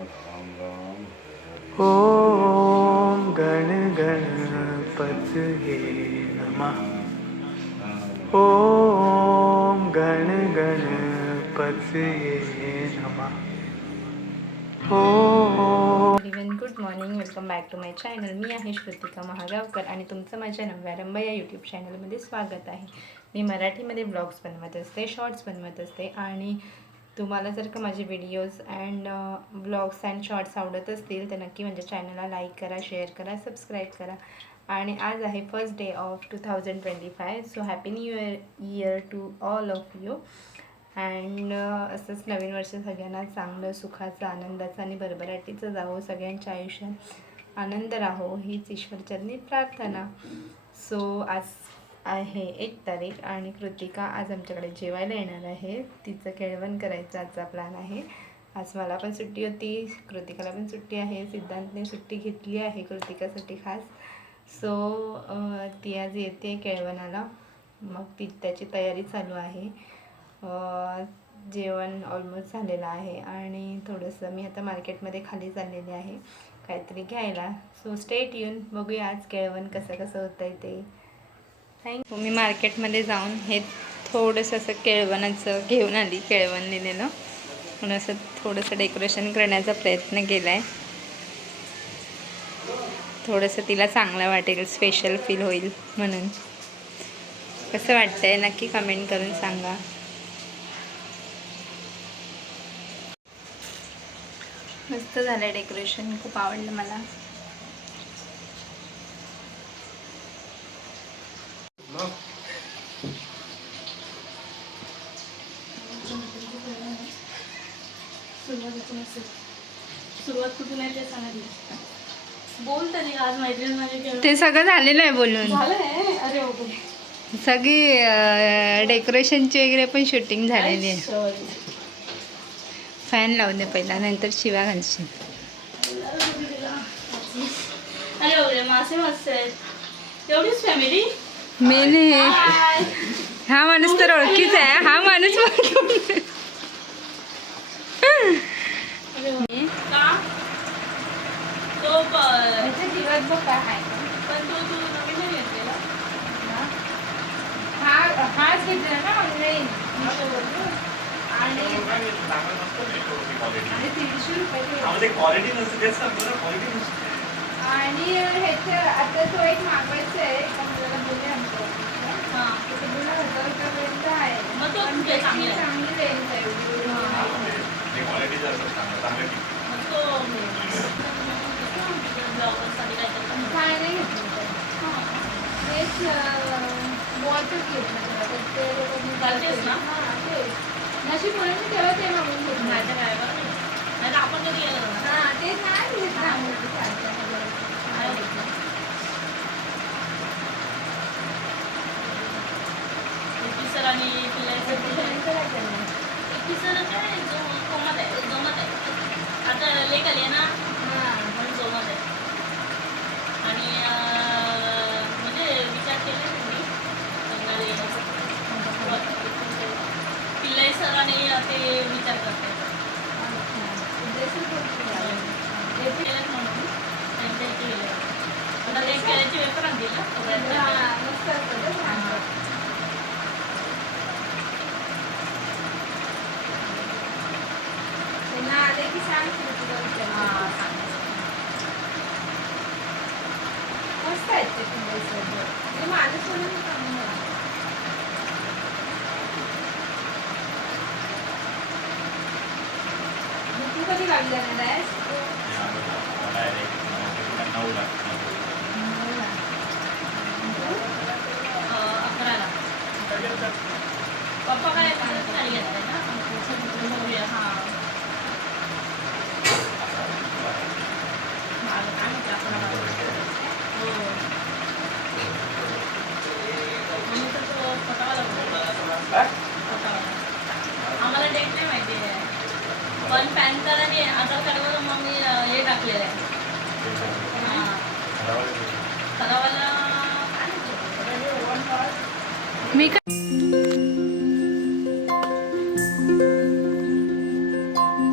राम ॐ गण गणपतये नमः। ॐ गण नमः। Even good morning welcome back to my channel मी आहे श्रुतिका महागावकर आणि तुमचं माझ्या नव्या रंबा या यूट्यूब चॅनलमध्ये स्वागत आहे. मी मराठीमध्ये ब्लॉग्स बनवत असते शॉर्ट्स बनवत असते आणि तुम्हाला जर का माझे videos and blogs and shorts आवडत असतील तर नक्की माझ्या चॅनलला लाईक करा शेअर करा सबस्क्राईब करा. आणि आज आहे first day of two thousand twenty five so happy new year year to all of you and असंच नवीन वर्ष सगळ्यांना चांगलं सुखाचं आनंदाचं आणि भरभराटीचं जावो सगळ्यांच्या आयुष्यात. आनंद राहो हीच ईश्वरचरणी प्रार्थना. सो आज आहे. एक तारीख आणि कृतिका आज आमच्याकडे जेवायला येणार आहे. तिचं केळवण करायचं आजचा प्लॅन आहे. आज मला पण सुट्टी होती. कृतिकाला पण सुट्टी आहे. सिद्धांतने सुट्टी घेतली आहे कृतिकासाठी खास. सो ती आज येते केळवणाला मग ती त्याची तयारी चालू आहे. जेवण ऑलमोस्ट झालेलं आहे आणि थोडंसं मी आता मार्केटमध्ये खाली चाललेले आहे. काहीतरी घ्यायला. सो स्टेट येऊन बघूया आज केळवण कसं कसं होतं आहे ते. थँक्यू मी मार्केटमध्ये जाऊन हे थोडंसं असं केळवणाचं घेऊन आली केळवण लिहिलेलं म्हणून असं थोडंसं डेकोरेशन करण्याचा प्रयत्न केला आहे थोडंसं तिला चांगलं वाटेल स्पेशल फील होईल म्हणून. कसं वाटतंय नक्की कमेंट करून सांगा. मस्त झालं डेकोरेशन खूप आवडलं मला. सुरुवात कुठून आहे ते सांगितलं बोल तरी आज मैत्रीण माझे ते सगळं झालेलं आहे बोलून. झालंय? अरे ओके सगळी डेकोरेशनची वगैरे पण शूटिंग झालेली आहे. फॅन लावून दे पहिला नंतर शिवा घालशील. अरे ओके मासे मस्त आहेत. एवढीच फॅमिली मेन हे हा माणूस तर ओळखीचा आहे. हा माणूस ओळखून- का तो पण पण तो तू नवीन नाही घेतलेला हाच घेतला ना ऑनलाईन आणि तीनशे रुपये क्वालिटी नसते तेच सांगतो ना क्वालिटी नसते. आणि ह्याचं आता तो एक मागवायचा आहे आपल्याला बोलले आमच्या हां. तो दोन हजार रुपयापर्यंत आहे. मग तो रेंज आहे? क्वालिटी चांगलं चांगलं मग तो ब्लॉगरसाठी काय करतात काय नाही घेतलं त्यात. घेतलं ना? नशीब म्हणून तेव्हा ते मागून घेतलं. माहिती काय नाही आपण कधी गेलो हां, ते नाही घेतलं आम्ही सर आणि पिल्लाचं पिल्लाचं काय काय जो आहे जमत आहे आता लेख आहे ना हां. म्हणून जोमत आहे आणि अं, म्हणजे विचार केले तुम्ही बंगाली पिल्लाई सर आणि ते विचार करते उद्देशच होतं यावेळी. ते केलं म्हणून त्यांच्या इथे गेले आता लेख केल्याचे पेपर आणतील ना सगळ्यांना. हां, मस्त असतं ते छान. त्यांना आले की सांग तुला विचार. हां. मस्त आहेत ते पिंपरी सर. ते आहे. कधी गावी जाणार आहेस? अकराला पप्पा काय पाण्यात खाली घेतलाय ना बघूया हां हो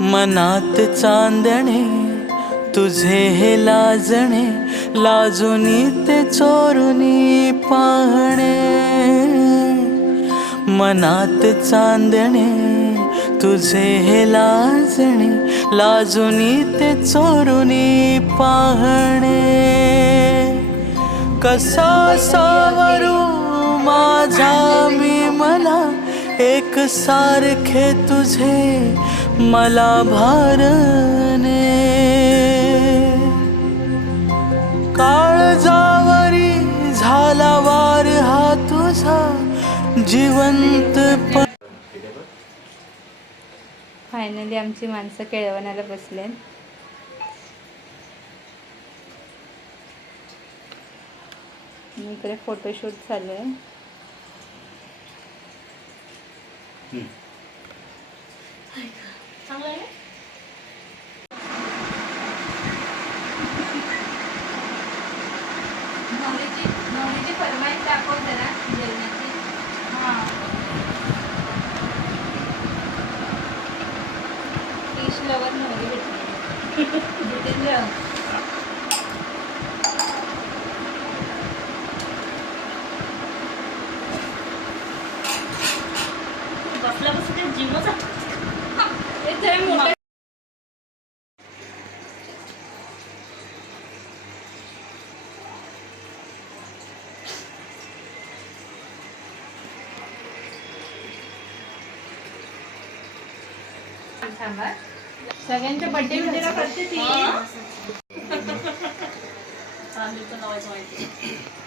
मनात चांदणे तुझे हे लाजणे लाजुनी ते चोरुनी पाहणे. मनात चांदणे तुझे हे लाजणे लाजुनी ते चोरुनी पाहणे. कसा सावरू माझा मी मला एक सारखे तुझे मला भारणे. काळजावरी झाला वार हा तुझा जिवंत फायनली आमची माणसं केळवणाला बसले. इकडे फोटोशूट चालू आहे. नवरीची फरमाईश दाखव जरा जेवणाची. हां. फिश लवर नवरी भेटली. जितेंद्र बसल्यापासून ते जिमच हे जरा मोठं थांबा सगळ्यांच्या बड्डे बिड्डेला करते ती. माहिती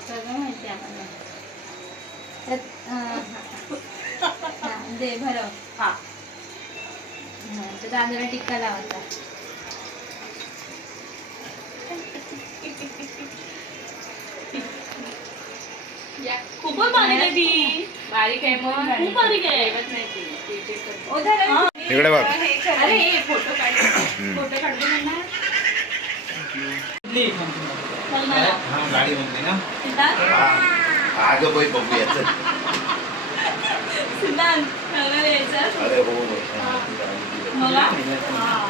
सगळं माहिती आम्हाला. हा, दे भरव. हां. हा, दादाला टिक्का लावायचा. खूपच बारीक आहे ती. बारीक आहे. मग खूप बारीक आहे. इकडे बघ. कर. अरे फोटो काढ. फोटो काढतो म्हणणार चल बाई चल. अरे हो हो. हां हो. हां.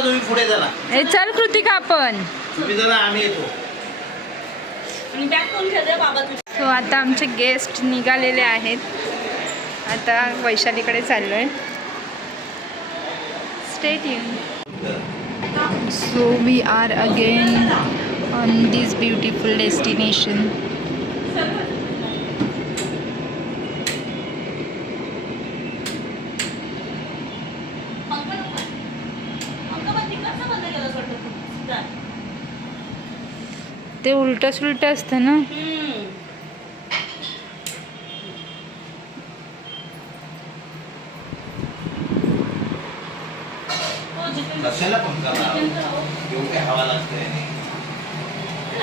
तुम्ही पुढे चला. ए चल कृतिका आपण. तुम्ही चला आम्ही येतो. आणि बॅग कोण बाबा सो आता आमचे गेस्ट निघालेले आहेत. आता वैशालीकडे चाललो आहे state so we are again on this beautiful destination ते उलट सुलटं असतं ना हम्म. हो, जितेंद्र- कशाला पंखा लावा? जितेंद्र राहो. एवढी हवा लागते लाव ना यार. आता नाही मला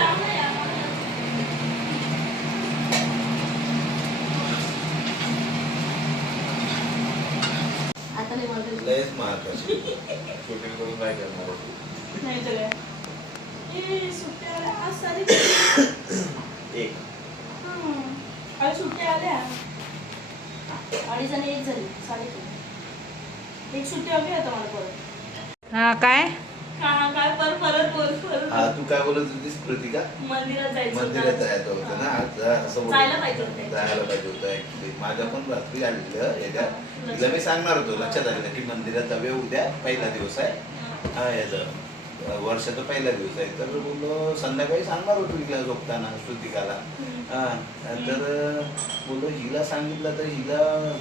लयच महाग शूटिंग करून काय करणार नाही तर. ए, सुट्ट्या आल्या. आज सारी एक. हं. आज सुट्ट्या आल्या. अडीच आणि एक झाली. साडेतीन एक सुट्टी हवी आता मला परत. हा काय? हा काय पर परत बोल परत तू काय बोलत होतीस? कृतिका मंदिरात जायचं मंदिरात होतं. जायचं होतं ना? आज असं बोलत जायला. पाहिजे होतं. जायला पाहिजे होतं ऍक्च्युली माझ्या पण रात्री आलेलं याच्यात तिला मी सांगणार होतो लक्षात आलेलं की मंदिरात जाऊया. उद्या पहिला दिवस आहे. हा. याचा. वर्षाचा पहिला दिवस आहे. तर बोललो संध्याकाळी सांगणार होतो हिला झोपताना श्रुतिकाला. हा तर बोललो हिला सांगितलं तर हिला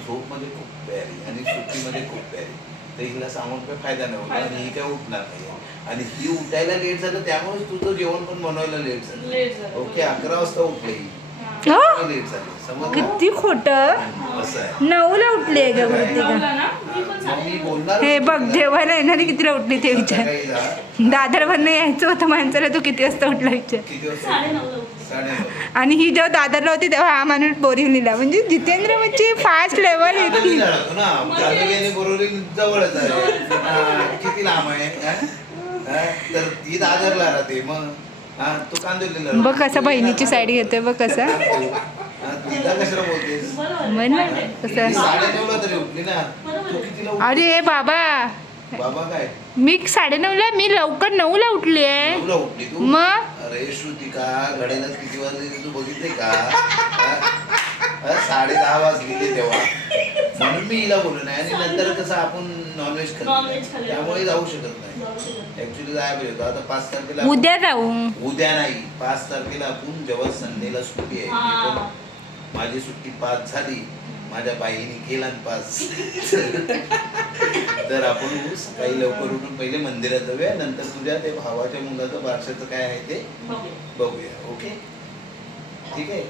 झोपमध्ये खूप प्यारी आणि सुट्टीमध्ये खूप प्यारी. तर हिला सांगून काही फायदा नाही होता आणि ही काय उठणार नाही. आणि ही उठायला लेट झालं त्यामुळेच तुझं जेवण पण बनवायला लेट झालं. ओके अकरा वाजता उठले? लेट झाली. किती खोट? असं आहे. नऊला उठली आहे का कृतिका हे बघ. जेवायला येणारी कितीला उठली ते विचार? जा. दादरवरनं यायचं होतं माणसाला तू किती वाजता उठला विचार? किती वाजता? साडे आणि ही जेव्हा दादरला होती तेव्हा हा माणूस बोरिवलीला म्हणजे जितेंद्र म्हणजे फास्ट लेवल येते मी जाणवतो ना. दादोली बोरवली जवळच आहे. किती लांब आहे? तर ती दादरला राहते मग. तू कांदिवलीला बघ कसा बहिणीची साईड घेतोय बघ कसा. आहे. अरे बाबा. बाबा काय? मी साडेनऊला मी लवकर उठली आहे नऊला उठली तू? मग? अरे श्रुतिका घड्याला किती वाजले ते तू बघितले का? हा? साडे दहा वाजलेले तेव्हा. म्हणून मी हिला बोललो नाही. आणि नंतर कसं आपण नॉनव्हेज खाल्लं. त्यामुळे जाऊ शकत नाही. ऍक्च्युली जायला पाहिजे होतं. आता पाच तारखेला उद्या जाऊ. उद्या नाही. पाच तारखेला आपण जेव्हा संडेला सुट्टी आहे. माझी सुट्टी पाच झाली. माझ्या बाईने केला पाच तर आपण सकाळी लवकर उठून पहिले मंदिरात जाऊया नंतर तुझ्या ते भावाच्या मुलाचं बारशाचं काय आहे ते बघूया. ओके? ठीक आहे.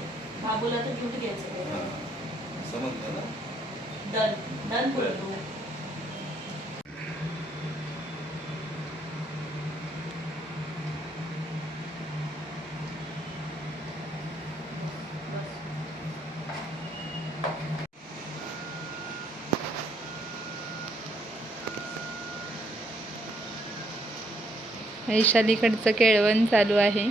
समजलं ना? वैशालीकडचं केळवण चालू आहे.